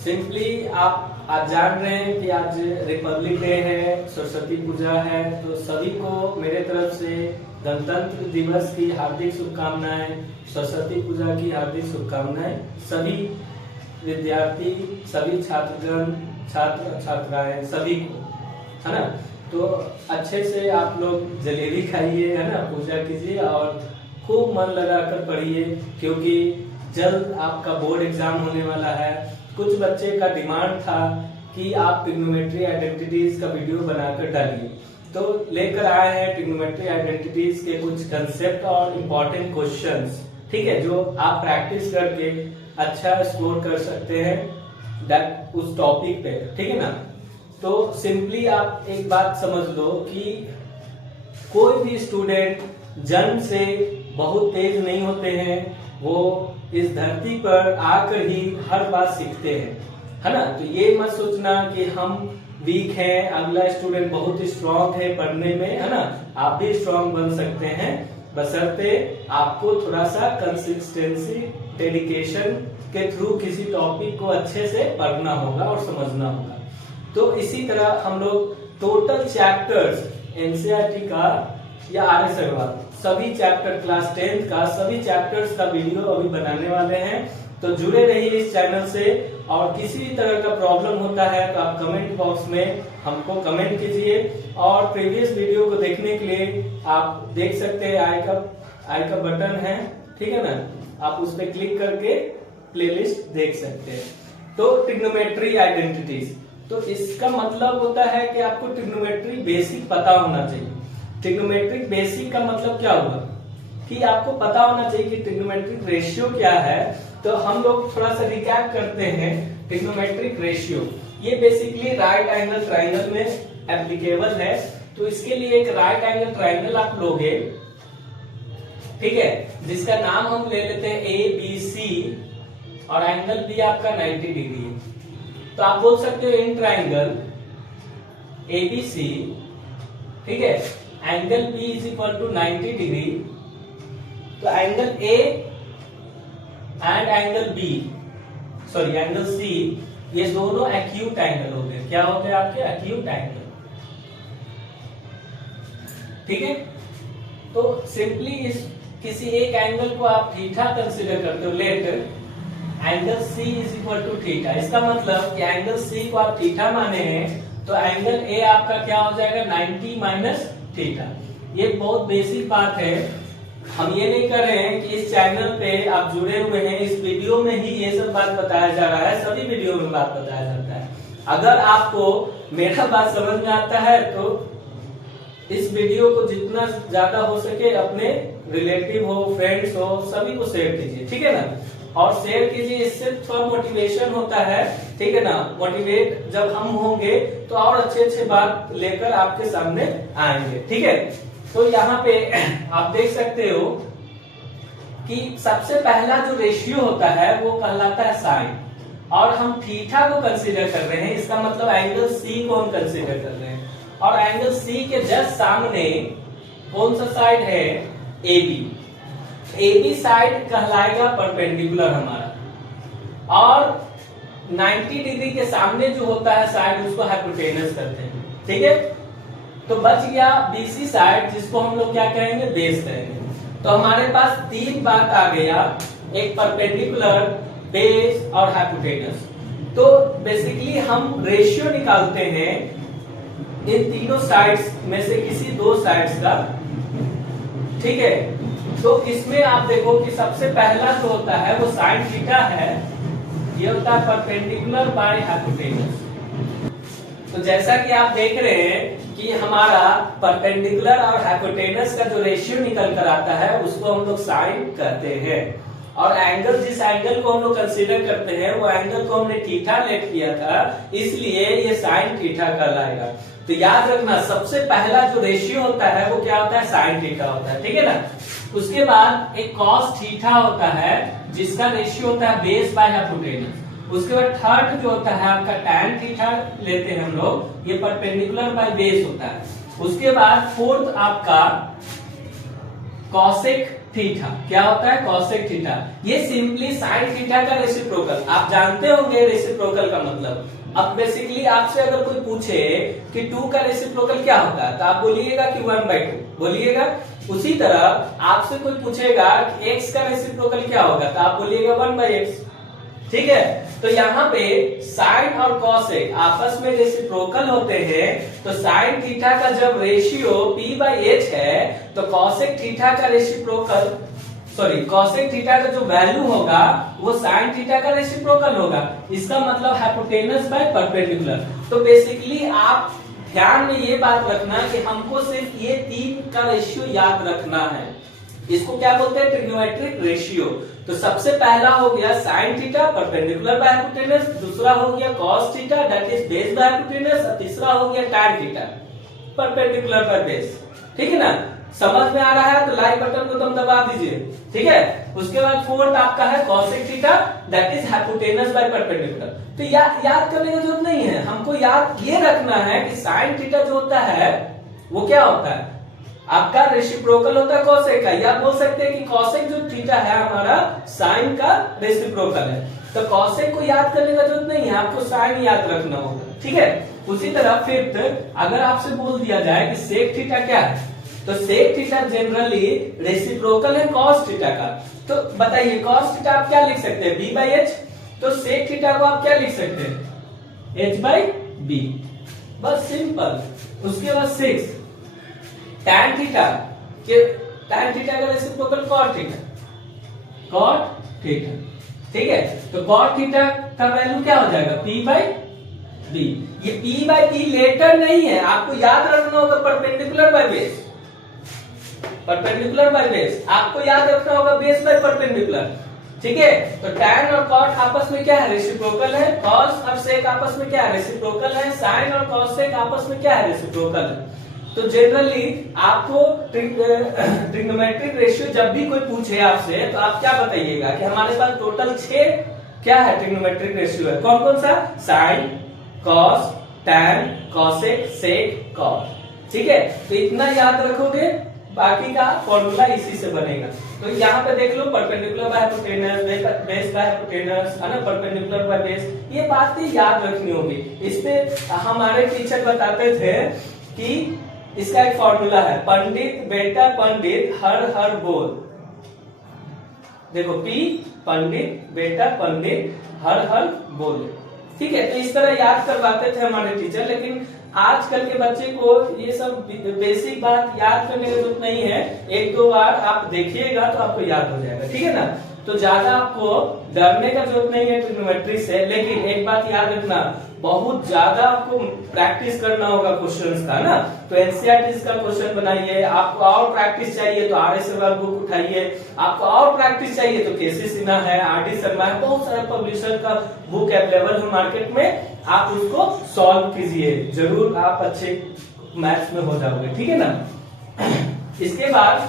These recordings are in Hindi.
सिंपली आप आज जान रहे हैं कि आज रिपब्लिक डे है, सरस्वती पूजा है, तो सभी को मेरे तरफ से गणतंत्र दिवस की हार्दिक शुभकामनाएं, सरस्वती पूजा की हार्दिक शुभकामनाएं। सभी विद्यार्थी, सभी छात्रगण, छात्र छात्राएं, सभी को, है ना। तो अच्छे से आप लोग जलेबी खाइए, है ना, पूजा कीजिए और खूब मन लगाकर पढ़िए, क्योंकि जल्द आपका बोर्ड एग्जाम होने वाला है। कुछ बच्चे का डिमांड था कि आप ट्रिग्नोमेट्री आइडेंटिटीज का वीडियो बनाकर डालिए, तो लेकर आए हैं ट्रिग्नोमेट्री आइडेंटिटीज के कुछ कंसेप्ट और इम्पोर्टेंट क्वेश्चंस, ठीक है, जो आप प्रैक्टिस करके अच्छा स्कोर कर सकते हैं उस टॉपिक पे, ठीक है ना। तो सिंपली आप एक बात समझ लो कि कोई भी स्टूडेंट जन्म से बहुत तेज नहीं होते हैं, वो इस धरती पर आकर ही हर बात सीखते हैं, है ना। तो ये मत सोचना कि हम वीक हैं, अगला स्टूडेंट बहुत स्ट्रांग है पढ़ने में, है ना। आप भी स्ट्रांग बन सकते हैं, बशर्ते आपको थोड़ा सा कंसिस्टेंसी, डेडिकेशन के थ्रू किसी टॉपिक को अच्छे से पढ़ना होगा और समझना होगा। तो इसी तरह हम लोग टोटल चैप्टर्स एनसीईआरटी का या आर्य अग्रवाल सभी चैप्टर, क्लास 10 का सभी चैप्टर्स का वीडियो अभी बनाने वाले हैं, तो जुड़े रहिए इस चैनल से। और किसी भी तरह का प्रॉब्लम होता है तो आप कमेंट बॉक्स में हमको कमेंट कीजिए, और प्रीवियस वीडियो को देखने के लिए आप देख सकते हैं आई का बटन है, ठीक है ना, आप उस पर क्लिक करके प्लेलिस्ट देख सकते हैं। तो ट्रिग्नोमेट्री आइडेंटिटीज, तो इसका मतलब होता है कि आपको ट्रिग्नोमेट्री बेसिक पता होना चाहिए। ट्रिग्नोमेट्रिक बेसिक का मतलब क्या हुआ कि आपको पता होना चाहिए कि ट्रिग्नोमेट्रिक रेशियो क्या है। तो हम लोग थोड़ा सा रिकैप करते हैं। ट्रिग्नोमेट्रिक रेशियो ये बेसिकली राइट एंगल ट्राइंगल में एप्लीकेबल है। तो इसके लिए एक राइट एंगल ट्राइंगल आप लोगे, ठीक है, जिसका नाम हम ले लेते हैं ABC और एंगल भी आपका 90 डिग्री है। तो आप बोल सकते हो इन ट्राइंगल ABC, ठीक है, angle B is equal to 90 degree. तो angle A and angle B, sorry angle C, ये दोनों एक्यूट एंगल होते हैं। क्या होते हैं आपके? एक्यूट एंगल, ठीक है। तो सिंपली इस किसी एक एंगल को आप थीटा कंसीडर करते हो, let angle C is equal to theta. इसका मतलब कि एंगल C को आप थीटा माने हैं, तो एंगल A आपका क्या हो जाएगा? 90 माइनस थीटा। ये बहुत बेसिक बात है, हम ये नहीं कर रहे हैं कि इस चैनल पे आप जुड़े हुए हैं, इस वीडियो में ही ये सब बात बताया जा रहा है, सभी वीडियो में बात बताया जाता है। अगर आपको मेरा बात समझ में आता है तो इस वीडियो को जितना ज्यादा हो सके अपने रिलेटिव हो, फ्रेंड्स हो, सभी को शेयर कीजिए, ठीक है ना। और शेयर कीजिए, इससे थोड़ा मोटिवेशन होता है, ठीक है ना। मोटिवेट जब हम होंगे तो और अच्छे अच्छे बात लेकर आपके सामने आएंगे, ठीक है। तो यहाँ पे आप देख सकते हो कि सबसे पहला जो रेशियो होता है वो कहलाता है साइन, और हम थीटा को कंसीडर कर रहे हैं। इसका मतलब एंगल C को हम कंसीडर कर रहे हैं, और एंगल C के जस्ट सामने कौन सा साइड है? AB साइड कहलाएगा परपेंडिकुलर हमारा, और 90 डिग्री के सामने जो होता है साइड, उसको हाइपोटेनस करते हैं, ठीक है। तो बच गया BC साइड, जिसको हम लोग क्या कहेंगे? बेस कहेंगे। तो हमारे पास तीन बात आ गया, एक परपेंडिकुलर, बेस और हाइपोटेनस। तो बेसिकली हम रेशियो निकालते हैं इन तीनों साइड्स में से किसी दो साइड्स का, ठीक है। तो इसमें आप देखो कि सबसे पहला जो होता है वो साइन थीटा है, ये होता है परपेंडिकुलर बाय हाइपोटेनस। तो जैसा कि आप देख रहे हैं कि हमारा परपेंडिकुलर और हाइपोटेनस का जो रेशियो निकल कर आता है उसको हम लोग साइन कहते हैं। और एंगल, जिस एंगल को हम लोग कंसीडर करते हैं वो एंगल को हमने थीटा लेट किया था, इसलिए ये साइन थीटा कहलाएगा। तो याद रखना, सबसे पहला जो रेशियो होता है वो क्या होता है? साइन थीटा होता है, ठीक है ना। उसके बाद एक कॉस थीटा होता है, जिसका रेशियो होता है बेस बाय हाइपोटेनस। उसके बाद थर्ड जो होता है आपका टैन थीटा लेते हैं हम लोग, ये परपेंडिकुलर बाय बेस होता है। उसके बाद फोर्थ आपका कॉसेक थीटा। क्या होता है? Cosec theta. ये सिंपली साइन थीटा का रेसिप्रोकल। आप जानते होंगे रेसिप्रोकल का मतलब। अब बेसिकली आपसे अगर कोई पूछे कि 2 का रेसिप्रोकल क्या होता है, तो आप बोलिएगा कि 1/2 बोलिएगा। उसी तरह आपसे कोई पूछेगा कि x का रेसिप्रोकल क्या होगा, तो आप बोलिएगा 1/x। ठीक है, तो यहाँ पे साइन और कॉसेक आपस में रेसिप्रोकल होते हैं, तो साइन थीटा का जब रेशियो p/h है, तो कॉसेक थीटा का रेसिप्रोकल कॉसेक थीटा का जो वैल्यू होगा वो साइन थीटा का रेसिप्रोकल होगा। इसका मतलब हाइपोटेनस बाय परपेंडिकुलर। तो बेसिकली आप ध्यान में ये बात रखना कि हमको सिर्फ ये 3 का रेशियो याद रखना है। इसको क्या बोलते हैं? Trigonometric ratio. तो सबसे पहला हो गया sine theta perpendicular by hypotenuse, दूसरा हो गया cos theta that is base by hypotenuse, और तीसरा हो गया tan theta perpendicular by base. ठीक है ना? समझ में आ रहा है तो लाइक बटन को तुम दबा दीजिए। ठीक है, उसके बाद फोर्थ आपका है cosec theta that is hypotenuse by perpendicular. तो याद करने की जरूरत नहीं है, हमको याद ये रखना है कि साइन थीटा जो होता है वो क्या होता है? आपका रेसिप्रोकल होता है कॉसेक का, या बोल सकते हैं कि कॉसेक जो थीटा है हमारा साइन का रेसिप्रोकल है। तो कॉसेक को याद करने का जरूरत नहीं है, आपको साइन याद रखना होगा। ठीक है, उसी तरह फिफ्थ, अगर आपसे बोल दिया जाए कि सेक थीटा क्या है, तो सेक थीटा जनरली रेसिप्रोकल है कॉस थीटा का। तो बताइए कॉस थीटा आप क्या लिख सकते हैं? b/h। तो सेक थीटा को आप क्या लिख सकते हैं? h/b। बस सिंपल। उसके बाद 6 टैन थीटा का रेसिप्रोकल कॉट थीटा। ठीक है, तो कॉट थीटा का वैल्यू क्या हो जाएगा? p/b। ये p/b लेटर नहीं है, आपको याद रखना होगा perpendicular by base. Perpendicular by base आपको याद रखना होगा, बेस बाय परपेंडिकुलर। ठीक है, तो टैन और कॉट आपस में क्या है? रेसिप्रोकल है। कॉस और सेक आपस में क्या है? रेसिप्रोकल है। साइन और कॉसेक आपस में क्या है? रेसिप्रोकल है। तो जनरली आपको ट्रिग्नोमेट्रिक रेशियो जब भी कोई पूछे आपसे, तो आप क्या बताइएगा कि हमारे पास टोटल 6 क्या है? ट्रिग्नोमेट्रिक रेशियो है। कौन कौन सा? साइन, कॉस, टैन, कॉसेक, सेक, कॉट। ठीक है, तो इतना याद रखोगे, बाकी का फॉर्मूला इसी से बनेगा। तो यहाँ पे देख लो perpendicular by hypotenuse, base by hypotenuse, है ना, परपेंडिकुलर बाय बेस, ये बातें याद रखनी होगी। इस पे हमारे टीचर बताते थे कि इसका एक फॉर्मूला है, पंडित बेटा पंडित हर हर बोल। देखो P पंडित बेटा पंडित हर हर बोल। ठीक है, तो इस तरह याद करवाते थे हमारे टीचर, लेकिन आजकल के बच्चे को ये सब बेसिक बात याद करने की जरूरत नहीं है। 1-2 बार आप देखिएगा तो आपको याद हो जाएगा। ठीक है ना? तो ज्यादा आपको डरने का जरूरत नहीं है ट्रिग्नोमेट्री से, लेकिन एक बात याद रखना, बहुत ज्यादा आपको प्रैक्टिस करना होगा क्वेश्चंस का ना। तो एनसीईआरटी का क्वेश्चन बनाइए, आपको और प्रैक्टिस चाहिए तो RS अग्रवाल बुक उठाइए, आपको और प्रैक्टिस चाहिए तो केसी सिन्हा है, RD शर्मा है, बहुत सारे पब्लिशर का बुक अवेलेबल है मार्केट में, आप उसको सॉल्व कीजिए, जरूर आप अच्छे मैथ्स में हो जाओगे। ठीक है ना? इसके बाद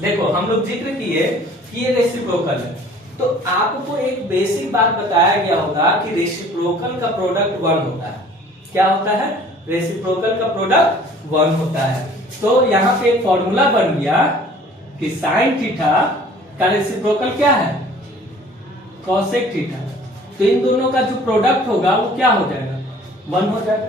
देखो हम लोग जिक्र किए कि ये रेसिप्रोकल है, तो आपको एक बेसिक बात बताया गया होगा कि रेसिप्रोकल का प्रोडक्ट 1 होता है। क्या होता है? रेसिप्रोकल का प्रोडक्ट 1 होता है। तो यहाँ पे एक फॉर्मूला बन गया कि साइन थीटा का रेसिप्रोकल क्या है? Cosec theta. तो इन दोनों का जो प्रोडक्ट होगा वो क्या हो जाएगा? 1 हो जाएगा।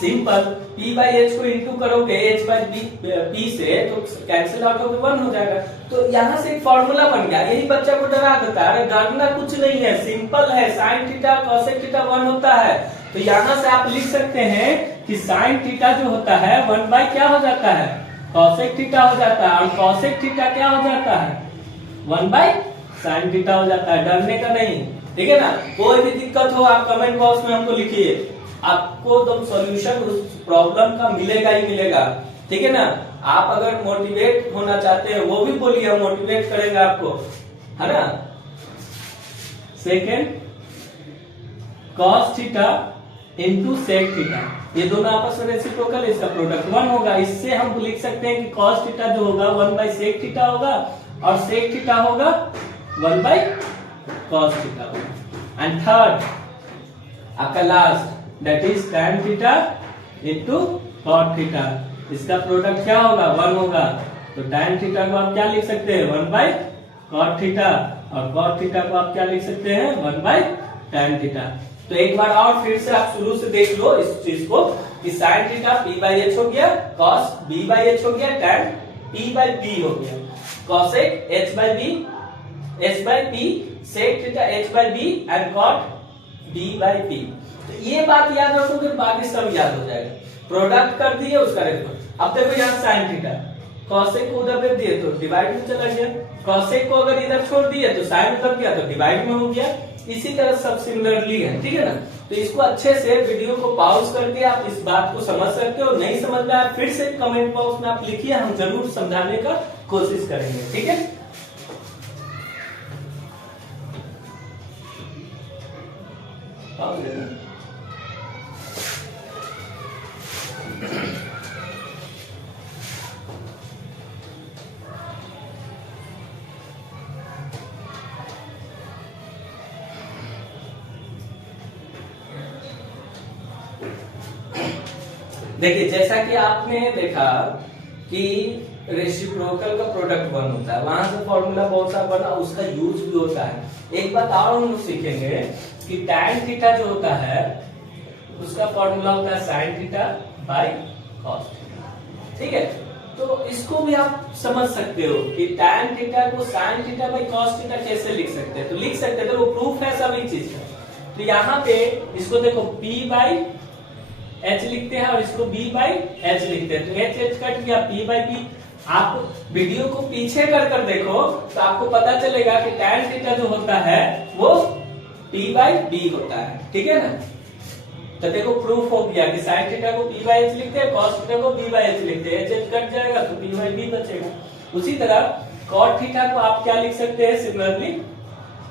सिंपल, p/h को इंटू करोगे h/p से तो कैंसिल आउट होकर 1 हो जाएगा। तो यहाँ से एक फॉर्मूला बन गया। यही बच्चा को डरा देता है, डरना कुछ नहीं है, सिंपल है। साइन थीटा कॉसेक थीटा 1 होता है। तो यहाँ से आप लिख सकते हैं कि साइन थीटा जो होता है 1/ क्या हो जाता है? कॉसेक थीटा हो जाता है। और कॉसेक थीटा क्या हो जाता है? 1/ साइन थीटा हो जाता है। डरने का नहीं। ठीक है ना? कोई भी दिक्कत हो आप कमेंट बॉक्स में हमको लिखिए, आपको तो सॉल्यूशन उस प्रॉब्लम का मिलेगा ही मिलेगा। ठीक है ना? आप अगर मोटिवेट होना चाहते हैं वो भी बोलिए, हम मोटिवेट करेंगे आपको, है ना? Second, cos theta into sec theta, ये दोनों आपस में रेसिप्रोकल, इसका प्रोडक्ट 1 होगा। इससे हम लिख सकते हैं कि कॉस थीटा जो होगा 1/ सेक थीटा होगा, और सेक थीटा होगा 1/ कॉस थीटा होगा। एंड थर्ड आपका last, that is tan theta into cot theta, इसका प्रोडक्ट क्या होगा? 1 होगा। तो tan थीटा को आप क्या लिख सकते हैं 1 बाई cot थीटा, और cot थीटा को आप क्या लिख सकते हैं 1 बाई tan थीटा। तो एक बार और फिर से आप शुरू से देख लो इस चीज को कि sin theta p by h हो गया, cos b बाई h हो गया, tan p बाई b हो गया, cosec h by b h by p, sec theta h by b and cot b by p। तो ये बात याद रखो कि बाकी सब याद हो जाएगा। प्रोडक्ट कर दिए उसका देखो, अब देखो यहाँ sin थीटा, cosec को उधर दिए तो डिवाइड में चला गया, cosec को अगर इधर छोड़ दिए तो sin उधर गया तो डिवाइड में हो गया। इसी तरह सब सिमिलरली है, ठीक है ना। तो इसको अच्छे से वीडियो को पॉज करके आप इस बात को समझ सकते हो। नहीं समझ में आया फिर से कमेंट बॉक्स में आप लिखिए, हम जरूर समझाने का कोशिश करेंगे, ठीक है। देखिए जैसा कि आपने देखा कि रेसिप्रोकल का प्रोडक्ट 1 होता है, वहां से फॉर्मूला बहुत सारा बना, उसका यूज भी होता है। एक बात और हम लोग सीखेंगे कि tan थीटा जो होता है उसका फॉर्मूला होता है sin theta by cos theta, ठीक है। तो इसको भी आप समझ सकते हो कि tan थीटा को sin theta by cos theta कैसे लिख सकते हैं। तो लिख सकते हैं, तो वो प्रूफ है सभी चीज का। तो यहाँ पे इसको देखो p बाई h लिखते हैं और इसको b बाई h लिखते हैं, तो h कट गया, p बाई p। आप वीडियो को पीछे कर देखो तो आपको पता चलेगा कि tan थीटा जो होता है वो p बाई b होता है, ठीक है ना। तो देखो प्रूफ हो गया कि sin थीटा को p बाई h लिखते हैं, cos थीटा को b बाई h लिखते हैं, h कट जाएगा तो p बाई b बचेगा। उसी तरह cot थीटा को आप क्या लिख सकते हैं सिमिलरली,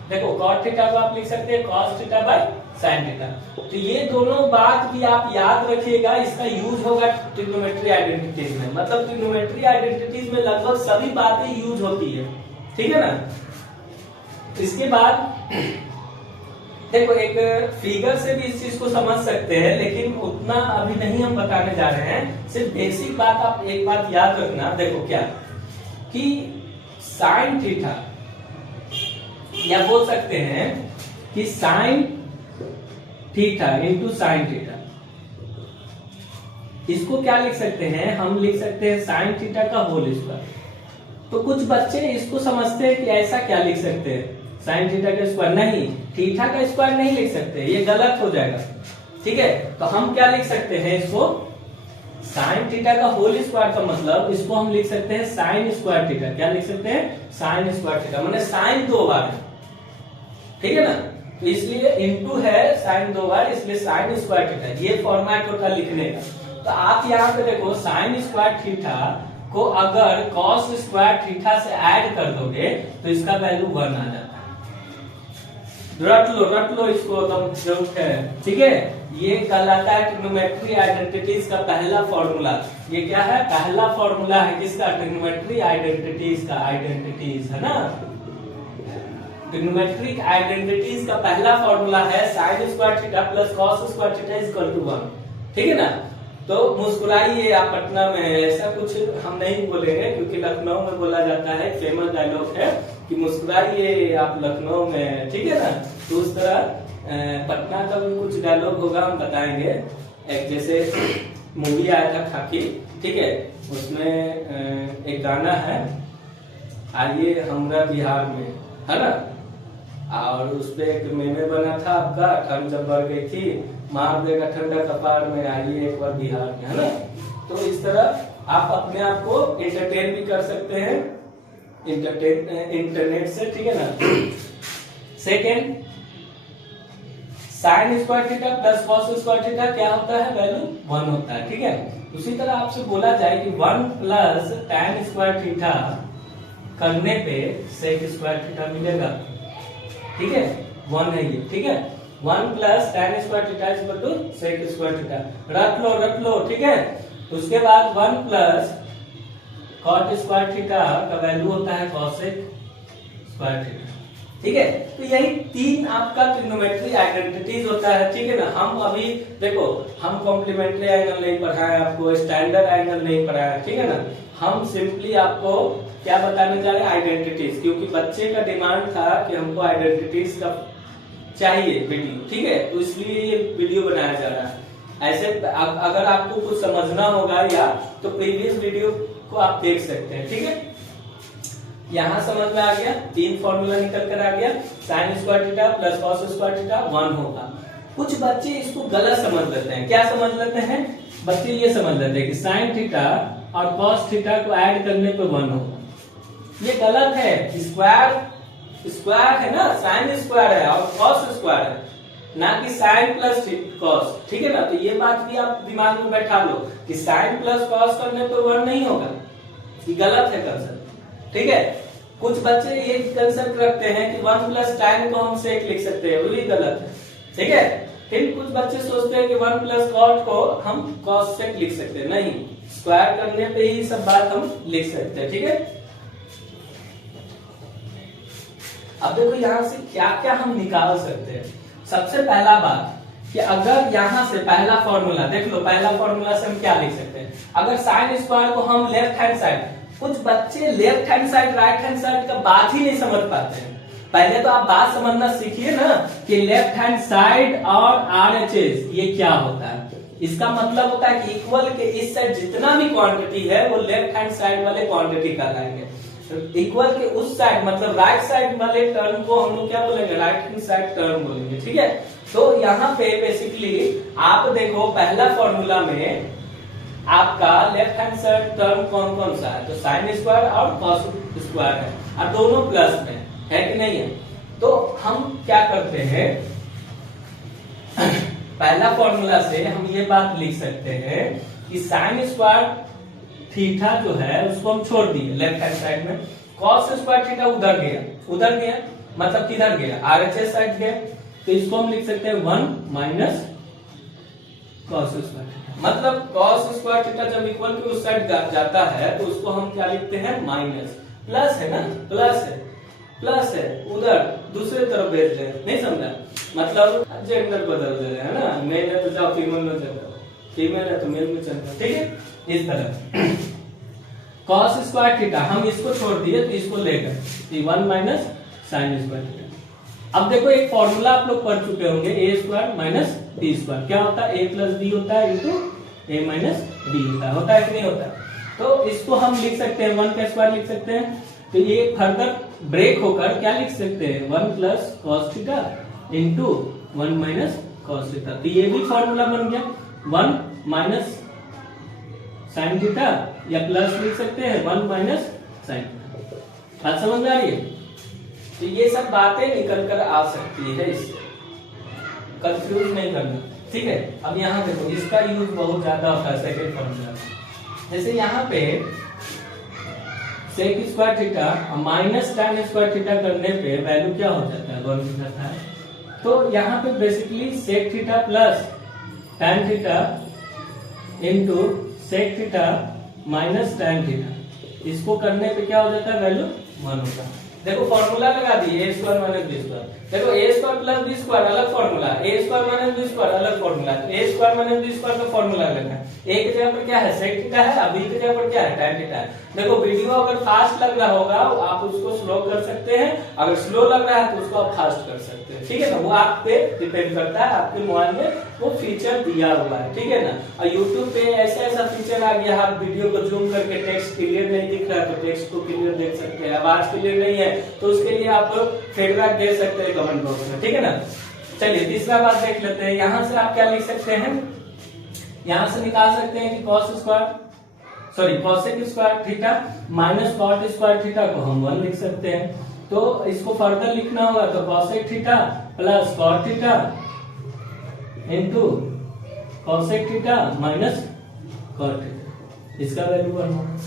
देखो cot थीटा को आप लिख सकते हैं cos theta by sin theta. तो ये दोनों बात भी आप याद रखिएगा, इसका यूज होगा ट्रिग्नोमेट्री आइडेंटिटीज में। मतलब ट्रिग्नोमेट्री आइडेंटिटीज में लगभग सभी बातें यूज होती है, ठीक है ना। इसके बाद देखो एक फिगर से भी इस चीज को समझ सकते हैं, लेकिन उतना अभी नहीं हम बताने जा रहे हैं। सिर्फ बेसिक बात आप एक बात याद रखना, देखो क्या कि sin थीटा, या बोल सकते हैं कि sin theta into sin theta, इसको क्या लिख सकते हैं, हम लिख सकते हैं sin थीटा का होल स्क्वायर। तो कुछ बच्चे इसको समझते हैं कि ऐसा क्या लिख सकते हैं sin थीटा का स्क्वायर, नहीं, थीटा का स्क्वायर नहीं लिख सकते, ये गलत हो जाएगा, ठीक है। तो हम क्या लिख सकते हैं इसको, sin थीटा का होल स्क्वायर का मतलब इसको हम लिख सकते हैं sin स्क्वायर थीटा। क्या लिख सकते हैं sin स्क्वायर थीटा, माने sin 2 बार है, ठीक है ना। तो इसलिए इनटू है sin 2 बार, इसलिए sin स्क्वायर थीटा, ये फॉर्मेट होता लिखने का। तो आप यहाँ पे देखो sin स्क्वायर थीटा को अगर cos स्क्वायर थीटा से ऐड कर दोगे तो इसका वैल्यू 1 आ जाता है। रट लो इसको, एकदम जरूरत है, ठीक है। ये कहलाता है ट्रिग्नोमेट्री आइडेंटिटीज का पहला फॉर्मूला। ये क्या है, पहला फॉर्मूला है किसका, ट्रिग्नोमेट्री आइडेंटिटीज का, आइडेंटिटीज है ना। ट्रिग्नोमेट्रिक आइडेंटिटीज का पहला फॉर्मूला है sin square theta plus cos square theta equal to 1, ठीक है ना। तो मुस्कुराइए आप पटना में, ऐसा कुछ हम नहीं बोलेंगे क्योंकि लखनऊ में बोला जाता है, फेमस डायलॉग है कि मुस्कुराइए आप लखनऊ में, ठीक है ना। तो उस तरह पटना का भी कुछ डायलॉग होगा, हम बताएंगे। एक जैसे मूवी आया था खाकी, ठीक है, उसमें एक गाना है आइए हमरा बिहार में, है ना। और उसपे एक मेमे बना था आपका, ठंड जब बढ़ गई थी मार देगा ठंडा कपार में आइए एक बार बिहार में, है ना। तो इस तरह आप अपने आप को एंटरटेन भी कर सकते हैं इंटरनेट से, ठीक है ना। Second, sin square theta plus cos square theta क्या होता है, वैल्यू 1 होता है, ठीक है। उसी तरह आपसे बोला जाए कि 1 प्लस tan स्क्वायर थीटा करने पे sec स्क्वायर थीटा मिलेगा, ठीक है, 1 है ये, ठीक है। 1 plus tan square theta equal to sec square theta, रट लो, ठीक है। उसके बाद 1 प्लस cot स्क्वायर थीटा का वैल्यू होता है cosec स्क्वायर थीटा, ठीक है। तो यही 3 आपका ट्रिग्नोमेट्री आइडेंटिटीज होता है, ठीक है ना। हम अभी देखो, हम कॉम्प्लीमेंट्री एंगल नहीं पढ़ाए आपको, स्टैंडर्ड एंगल नहीं पढ़ाया, ठीक है ना। हम सिंपली आपको क्या बताने जा रहे हैं, आइडेंटिटीज, क्योंकि बच्चे का डिमांड था कि हमको आइडेंटिटीज का चाहिए वीडियो, ठीक है, तो इसलिए ये वीडियो बनाया जा रहा है। ऐसे अगर आपको कुछ समझना होगा या तो प्रीवियस वीडियो को आप देख सकते हैं, ठीक है। यहाँ समझ में आ गया, 3 फॉर्मूला निकल कर आ गया, sine square theta plus cos square theta 1 होगा। कुछ बच्चे इसको गलत समझ लेते हैं। क्या समझ लेते हैं बच्चे? ये समझ लेते हैं कि साइन थीटा और कॉस थीटा को ऐड करने पे 1 होगा। ये गलत है। स्क्वायर है ना, साइन स्क्वायर है और कॉस स्क्वायर है, ना कि साइन प्लस कॉस, ठीक है ना। तो ये बात भी आप दिमाग में बैठा लो कि साइन प्लस कॉस करने पर 1 नहीं होगा, ये गलत है कंसेप्ट, ठीक है। कुछ बच्चे ये कंसेप्ट रखते हैं कि 1 प्लस tan को हम सेक लिख सकते हैं, वो भी गलत है, ठीक है। फिर कुछ बच्चे सोचते हैं कि 1 प्लस कॉट को हम कॉस सेक लिख सकते हैं, नहीं, स्क्वायर करने पे ही सब बात हम लिख सकते हैं, ठीक है। अब देखो यहाँ से क्या क्या हम निकाल सकते हैं। सबसे पहला बात कि अगर यहाँ से पहला फॉर्मूला देख लो, पहला फॉर्मूला से हम क्या लिख सकते हैं। अगर साइन स्क्वायर को हम लेफ्ट हैंड साइड, कुछ बच्चे left hand side right hand side का बात ही नहीं समझ पाते हैं। पहले तो आप बात समझना सीखिए ना कि लेफ्ट हैंड साइड और RHS ये क्या होता है। इसका मतलब होता है कि इक्वल के इस साइड जितना भी क्वांटिटी है वो लेफ्ट हैंड साइड वाले क्वांटिटी कहलाएंगे। इक्वल के उस साइड मतलब राइट साइड वाले टर्म को हम लोग क्या बोलेंगे, राइट हैंड साइड टर्म बोलेंगे, ठीक है। तो यहाँ पे बेसिकली आप देखो पहला फॉर्मूला में आपका लेफ्ट हैंड साइड टर्म कौन कौन सा है, तो साइन स्क्वायर और कॉस स्क्वायर है और दोनों प्लस में है कि नहीं है। तो हम क्या करते हैं, पहला फॉर्मूला से हम ये बात लिख सकते हैं कि साइन स्क्वायर थीटा जो है उसको हम छोड़ दिए लेफ्ट हैंड साइड में, कॉस स्क्वायर थीटा उधर गया मतलब किधर गया, RHS साइड गया, तो इसको हम लिख सकते हैं 1 माइनस कॉस स्क्वायर थीटा। मतलब कॉस स्क्वायर थीटा जब इक्वल के उस साइड जाता है तो उसको हम क्या लिखते हैं, माइनस। प्लस है ना, प्लस है उधर दूसरे तरफ भेज रहे हैं, नहीं समझा, मतलब जेंडर बदल दे रहे हैं ना, मेल है तो जाओ फीमेल में चल जाओ, फीमेल है तो मेल में चल जाओ, ठीक है। इस तरह कॉस स्क्वायर थीटा हम इसको छोड़ दिए तो इसको लेकर 1 माइनस साइन स्क्वायर थीटा। अब देखो एक फॉर्मूला आप लोग पढ़ चुके होंगे, ए स्क्वायर माइनस बी स्क्वायर, क्या होता है, ए प्लस बी होता है इंटू ए माइनस बी होता है कि नहीं होता। तो इसको हम लिख सकते हैं 1 का स्क्वायर लिख सकते हैं, तो ये फर्दर ब्रेक होकर क्या लिख सकते हैं, 1 plus cos theta into 1 minus cos theta. तो ये भी फॉर्मूला बन गया, 1 माइनस साइन थीटा या प्लस लिख सकते हैं 1 माइनस साइन थीटा। बात समझ में आ रही है। तो ये सब बातें निकल कर आ सकती है, इससे कंफ्यूज नहीं करना, ठीक है। अब यहाँ देखो इसका यूज बहुत ज्यादा होता है सेकंड फॉर्मूला, जैसे यहाँ पे sec square theta minus tan square theta करने पे वैल्यू क्या हो जाता है, 1 हो जाता है। तो यहाँ पे basically sec theta plus tan theta into sec theta minus tan theta, इसको करने पे क्या हो जाता है, वैल्यू 1 होता है। देखो फॉर्मूला लगा दिए ए स्क्वायर माइनस बी स्क्वायर, देखो ए स्क्वायर प्लस बी स्क्वायर अलग फॉर्मूला, ए स्क्वायर माइनस बी स्क्वायर अलग फॉर्मूला, तो ए स्क्वायर माइनस बी स्क्वायर का फॉर्मूला अलग है। ए की जगह पर क्या है, सेक थीटा है, और बी की जगह पर क्या है, tan थीटा है। देखो वीडियो अगर फास्ट लग रहा होगा आप उसको स्लो कर सकते हैं, अगर स्लो लग रहा है तो उसको आप फास्ट कर सकते हैं, ठीक है ना। वो आप पे डिपेंड करता है, आपके मोबाइल में वो फीचर दिया हुआ है, ठीक है ना। और यूट्यूब पे ऐसा फीचर आ गया, आप वीडियो को जूम करके टेक्स्ट क्लियर नहीं दिख रहा है तो टेक्स्ट को क्लियर देख सकते हैं, आवाज क्लियर नहीं है तो उसके लिए आप फीडबैक दे सकते हैं कमेंट बॉक्स में, ठीक है ना। चलिए तीसरा बात देख लेते हैं। यहाँ से आप क्या लिख सकते हैं, यहाँ से निकाल सकते हैं कि cosec square theta minus cot square theta को हम 1 लिख सकते हैं। तो इसको फर्दर लिखना होगा तो cosec theta plus cot theta into cosec theta minus cot theta, इसका वैल्यू 1 होगा,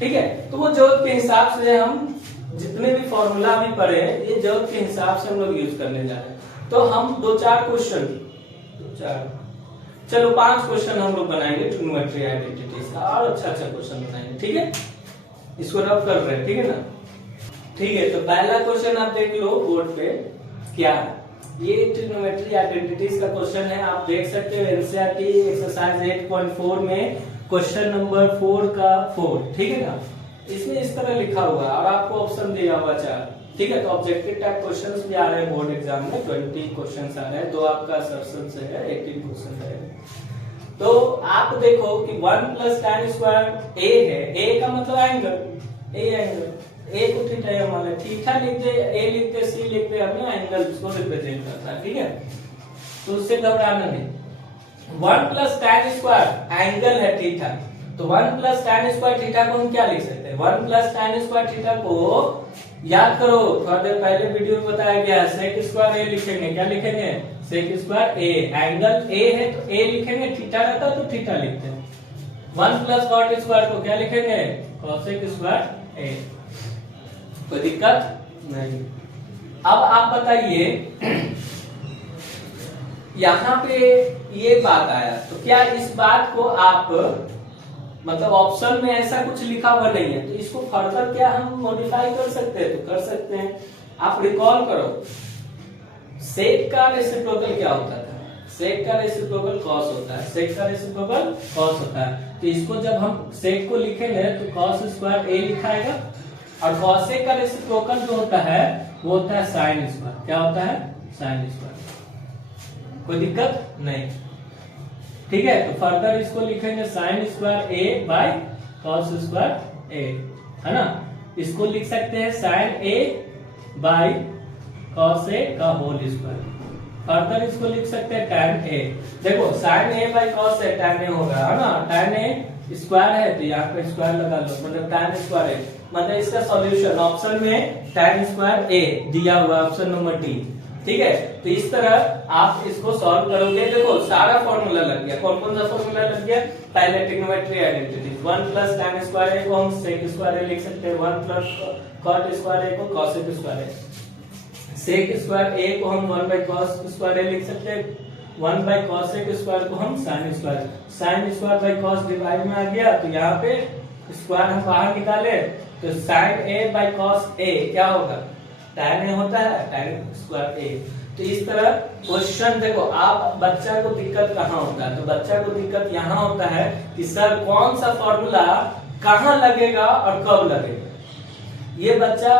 ठीक है। तो वो जरूरत के हिसाब से हम जितने भी फॉर्मूला भी पढ़े ये जरूरत के हिसाब से हम लोग यूज करने जा रहे हैं। तो हम 2-4 क्वेश्चन, चलो 5 क्वेश्चन हम लोग बनाएंगे ट्रिग्नोमेट्री आइडेंटिटीज का, और अच्छा क्वेश्चन बनाएंगे, ठीक है। इसको रब कर रहे हैं, ठीक है ना। ठीक है, तो पहला क्वेश्चन आप देख लो बोर्ड पे क्या है। ये ट्रिग्नोमेट्री आइडेंटिटीज का क्वेश्चन है, आप देख सकते हो एनसीईआरटी एक्सरसाइज 8.4 में क्वेश्चन नंबर 4 का 4, ठीक है ना। इसमें इस तरह लिखा हुआ है और आपको ऑप्शन दिया हुआ 4, ठीक है। तो ऑब्जेक्टिव टाइप क्वेश्चंस भी आ रहे हैं बोर्ड एग्जाम में, 20 क्वेश्चंस आ रहे हैं, 2 आपका असर्शन से है, 18 क्वेश्चन है। तो आप देखो कि 1 प्लस tan स्क्वायर a है, a का मतलब एंगल, a एंगल, a को थीटा है हमारे, थीटा लिखते, a लिखते, c लिखते, हमने एंगल को रिप्रेजेंट करता है, ठीक है। तो उससे घबराना नहीं। 1 प्लस tan स्क्वायर एंगल है थीटा, तो 1 प्लस tan स्क्वायर थीटा को हम क्या लिख सकते हैं? 1 प्लस tan स्क्वायर थीटा को याद करो, थोड़ा देर पहले वीडियो में बताया गया, सेक स्क्वायर ए लिखेंगे, क्या लिखेंगे? Sec square A, angle A है तो ए लिखेंगे, थीटा रहता तो थीटा लिखते हैं। 1 प्लस कॉट स्क्वायर को क्या लिखेंगे? कॉसेक स्क्वायर ए। कोई दिक्कत नहीं। अब आप बताइए, यहाँ पे ये बात आया, तो क्या इस बात को आप मतलब ऑप्शन में ऐसा कुछ लिखा हुआ नहीं है, तो इसको फर्दर क्या हम मॉडिफाई कर सकते हैं? तो कर सकते हैं। आप रिकॉल करो, सेक का रेसिप्रोकल क्या होता था? सेक का रेसिप्रोकल कॉस होता है, सेक का रेसिप्रोकल कॉस होता है। तो इसको जब हम सेक को लिखेंगे तो कॉस स्क्वायर ए लिखाएगा, और कॉसेक का रेसिप्रोकल जो होता है वो होता है साइन स्क्वायर। क्या होता है? Sine square. कोई दिक्कत नहीं, ठीक है। तो फर्दर इसको लिखेंगे sine square A by cos square A, है ना। इसको लिख सकते हैं sine A by cos A का होल स्क्वायर। फर्दर इसको लिख सकते हैं tan ए। देखो sine A by cos a tan a होगा, है ना। tan ए स्क्वायर है तो यहाँ पे स्क्वायर लगा लो, मतलब tan स्क्वायर ए, मतलब इसका सॉल्यूशन ऑप्शन में tan स्क्वायर ए दिया हुआ, ऑप्शन नंबर डी, ठीक है। तो इस तरह आप इसको सॉल्व करोगे। देखो सारा फॉर्मूला लग गया। कौन कौन सा फॉर्मूला लग गया? पहले trigonometry identity, 1 plus tan square A को हम सेक स्क्वायर ए लिख सकते हैं, 1 प्लस कॉट स्क्वायर ए को cosec square A, sec square A को हम 1 बाय कॉस स्क्वायर ए लिख सकते हैं, 1 बाय कॉसेक स्क्वायर को हम sine square, sine square by cos divide में आ गया, तो यहाँ पे स्क्वायर हम बाहर निकाले, तो साइन ए बाय कॉस ए क्या होगा? tan ए होता है, tan स्क्वायर ए। तो इस तरह क्वेश्चन देखो, आप बच्चा को दिक्कत कहाँ होता है? तो बच्चा को दिक्कत यहाँ होता है कि सर कौन सा फॉर्मूला कहाँ लगेगा और कब लगेगा, ये बच्चा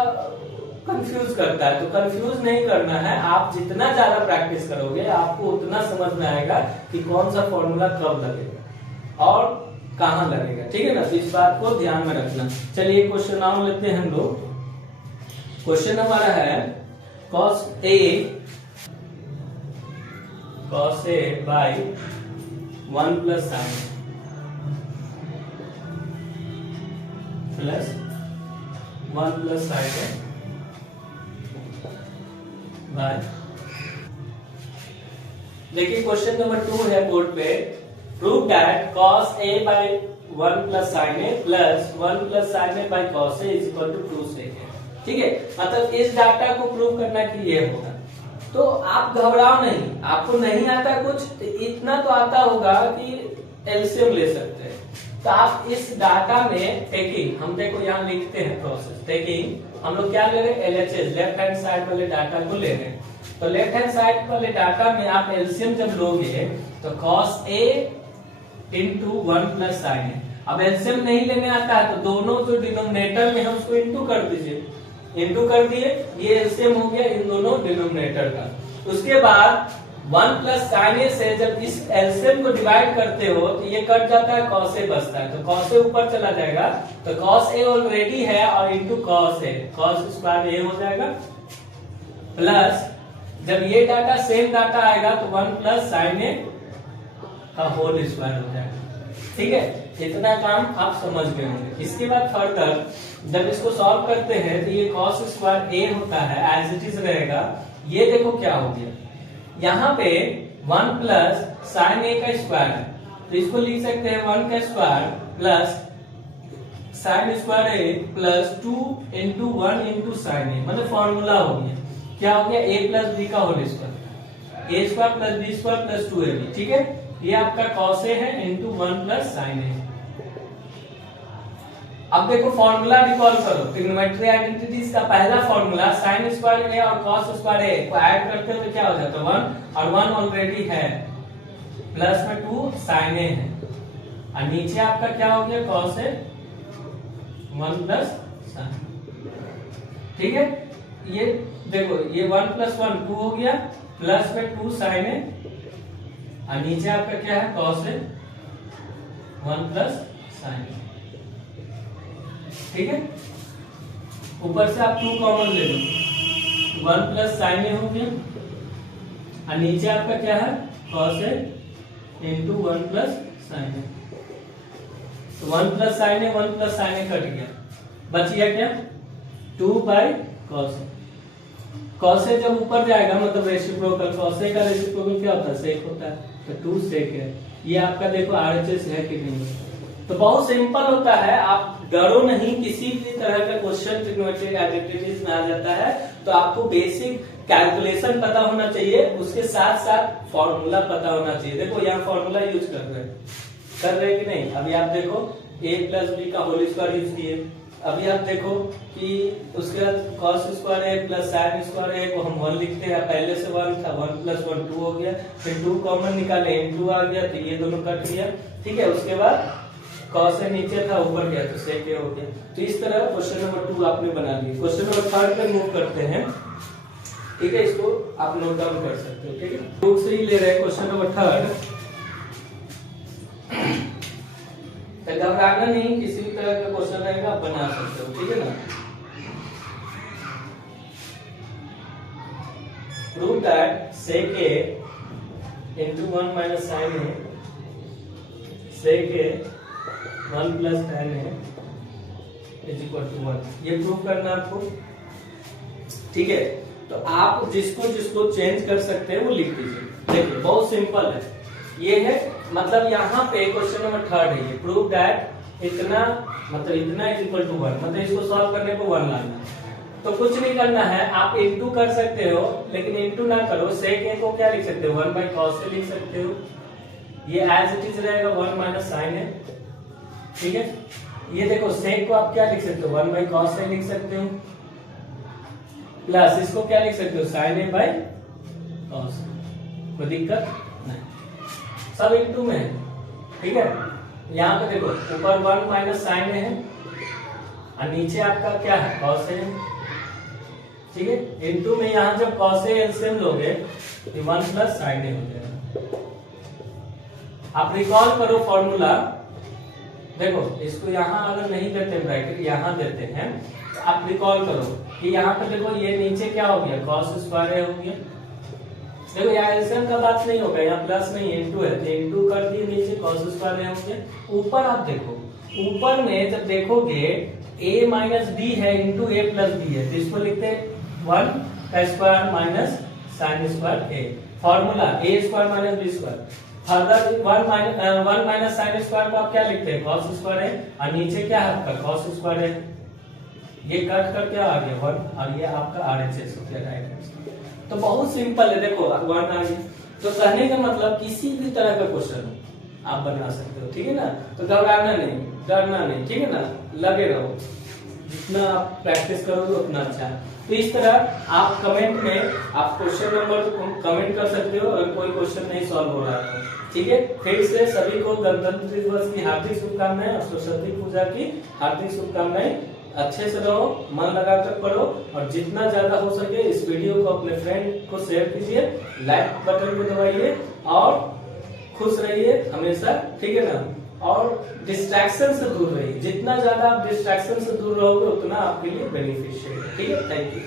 कंफ्यूज करता है। तो कंफ्यूज नहीं करना है, आप जितना ज्यादा प्रैक्टिस करोगे आपको उतना समझ में आएगा कि कौन सा फॉर्मूला कब लगेगा और कहाँ लगेगा, ठीक है ना। तो इस बात को ध्यान में रखना। चलिए क्वेश्चन और लेते हैं हम लोग। क्वेश्चन हमारा है cos a by 1 plus sin plus 1 plus sin a by, देखिए क्वेश्चन नंबर 2 है बोर्ड पे, prove that cos a by 1 plus sin a plus 1 plus sin a by cos a is equal to 2 sec a, ठीक है। मतलब इस डाटा को प्रूव करना कि ये होगा। तो आप घबराओ नहीं, आपको नहीं आता कुछ तो इतना तो आता होगा कि एलसीएम ले सकते हैं। तो आप इस डाटा में टेकिंग, हम देखो यहाँ लिखते हैं प्रोसेस, टेकिंग हम लोग क्या ले रहे हैं? एलएचएस, लेफ्ट हैंड साइड वाले डाटा को ले रहे हैं। तो लेफ्ट हैंड साइड वाले डाटा में आप एलसीएम जब लोगे तो cos a into 1 plus sine A. अब एलसीएम नहीं लेने आता है तो दोनों जो डिनोमिनेटर में है उसको इंटू कर दीजिए, इंटू कर दिए, ये एलसीएम हो गया इन दोनों डिनोमिनेटर का। उसके बाद 1 प्लस साइन ए से जब इस एलसीएम को डिवाइड करते हो तो ये कट जाता है, cos a बचता है, तो cos a ऊपर चला जाएगा, तो cos a ऑलरेडी है और into cos a, cos square a हो जाएगा, प्लस जब ये डाटा सेम डाटा आएगा तो 1 प्लस साइन ए का होल स्क्वायर हो जाएगा, ठीक है। इतना काम आप समझ गए होंगे। इसके बाद फर्दर जब इसको सॉल्व करते हैं तो ये cos स्क्वायर a होता है, एज इट इज रहेगा। ये देखो क्या हो गया, यहाँ पे 1 प्लस साइन a का स्क्वायर है, तो इसको लिख सकते हैं 1 का square plus sine square a plus 2 into 1 into sine a, मतलब फॉर्मूला हो गया। क्या हो गया? a प्लस b का whole square, a square plus b square plus 2ab, ठीक है। ये आपका cos a है इंटू 1 प्लस साइन a। अब देखो फॉर्मूला रिकॉल करो, ट्रिग्नोमेट्री आइडेंटिटीज का पहला फॉर्मूला साइन स्क्वायर ए और कॉस स्क्वायर ए को ऐड करते हो तो क्या हो जाता है 1, और 1 ऑलरेडी है, प्लस में 2 साइन ए है, और नीचे आपका क्या हो गया कॉस ए 1 प्लस साइन। ठीक है, ये देखो ये 1 प्लस 1 2 हो गया, प्लस में 2 साइन ए, और नीचे आपका क्या है कॉस ए 1 प्लस साइन। ठीक है, ऊपर से आप 2 कॉमन ले लो, 1 प्लस साइन ए हो गया, और नीचे आपका क्या है cos A into 1 plus sine ए। तो 1 प्लस साइन ए 1 प्लस साइन ए कट गया, बच गया क्या 2 by cos A. Cos A जब ऊपर जाएगा मतलब रेसिप्रोकल, कॉस ए का रेसिप्रोकल क्या होता है सेक होता है, तो 2 सेक है। ये आपका देखो आरएचएस है कि नहीं। तो बहुत सिंपल होता है, आप डरो नहीं, किसी भी तरह का क्वेश्चन ट्रिग्नोमेट्रिक आइडेंटिटीज में आ जाता है तो आपको बेसिक कैलकुलेशन पता होना चाहिए, उसके साथ साथ फॉर्मूला पता होना चाहिए। देखो यहाँ फॉर्मूला यूज कर रहे हैं कि नहीं। अभी आप देखो a प्लस बी का होल स्क्वायर यूज किए, अभी आप देखो कि उसके बाद कॉस स्क्वायर है प्लस साइन स्क्वायर है को हम 1 लिखते हैं, पहले से 1 था, 1 प्लस 1 2 हो गया, फिर 2 कॉमन निकाले इनटू आ गया, तो ये दोनों कट गया। ठीक है, उसके बाद कॉस से नीचे था ऊपर गया तो सेक ए हो गया। तो इस तरह क्वेश्चन नंबर 2 आपने बना लिया। क्वेश्चन नंबर 3 पे मूव करते हैं। ठीक है, इसको आप नोट डाउन कर सकते हो। ठीक है, बुक से ही ले रहे हैं क्वेश्चन नंबर 3। तो घबराना नहीं, किसी भी तरह का क्वेश्चन रहेगा आप बना सकते हो। ठीक है ना। Prove that sec a into 1 minus sine a sec a 1 plus tan है इज इक्वल टू 1। ये प्रूव करना आपको। ठीक है, तो आप जिसको जिसको चेंज कर सकते हैं वो लिख दीजिए। देखिए बहुत सिंपल है, ये है मतलब यहाँ पे क्वेश्चन नंबर 3 है ये, प्रूव दैट इतना मतलब इतना इज इक्वल टू 1, मतलब इसको सॉल्व करने को 1 लाना। तो कुछ नहीं करना है, आप इनटू कर सकते हो, लेकिन इनटू ना करो, सेक ए को क्या लिख सकते हो 1 बाई कॉस से लिख सकते हो, ये एज इट इज रहेगा 1 माइनस साइन है। ठीक है, ये देखो सेक को आप क्या लिख सकते हो 1 बाई कॉस से लिख सकते हो, प्लस इसको क्या लिख सकते हो साइन ए बाई कॉस। कोई दिक्कत नहीं, सब इनटू में है। ठीक है, यहाँ पे देखो ऊपर 1 माइनस साइन ए है और नीचे आपका क्या है कॉस ए। ठीक है, इनटू में यहाँ जब कॉस ए एलसीएम लोगे तो 1 प्लस साइन ए हो जाएगा। आप रिकॉल करो फॉर्मूला, देखो इसको यहाँ अगर नहीं देते ब्रैकेट यहाँ देते हैं, तो आप रिकॉल करो कि यहाँ पे देखो ये नीचे क्या हो गया कॉस स्क्वायर ए हो गया। देखो यहाँ एलसीएम का बात नहीं होगा, यहाँ प्लस नहीं इनटू है तो इनटू कर दिए, नीचे कॉस स्क्वायर ए हो गया। ऊपर आप देखो, ऊपर में जब देखोगे a माइनस बी है इंटू ए प्लस बी है, तो इसको लिखते हैं 1 का square minus sine square a. Formula a square minus b square. Further 1 minus sine square को आप क्या लिखते हैं कॉस स्क्वायर है, और नीचे क्या है आपका कॉस स्क्वायर है। ये कट करके आ गया 1 और ये आपका आरएचएस हो गया राइट आंसर। तो बहुत सिंपल है, देखो 1 आ गया। तो कहने का मतलब किसी भी तरह का क्वेश्चन आप बना सकते हो। ठीक है ना, तो घबराना नहीं, डरना नहीं। ठीक है ना, लगे रहो, जितना आप प्रैक्टिस करोगे उतना अच्छा है। तो इस तरह आप कमेंट में आप क्वेश्चन नंबर कमेंट कर सकते हो अगर कोई क्वेश्चन नहीं सॉल्व हो रहा है। ठीक है, फिर से सभी को गणतंत्र दिवस की हार्दिक शुभकामनाएं और सरस्वती पूजा की हार्दिक शुभकामनाएं। अच्छे से रहो, मन लगाकर पढ़ो, और जितना ज्यादा हो सके इस वीडियो को अपने फ्रेंड को शेयर कीजिए, लाइक बटन को दबाइए और खुश रहिए हमेशा। ठीक है ना, और डिस्ट्रैक्शन से दूर रहिए। जितना ज्यादा आप डिस्ट्रैक्शन से दूर रहोगे उतना आपके लिए बेनिफिशियल है। ठीक है, थैंक यू।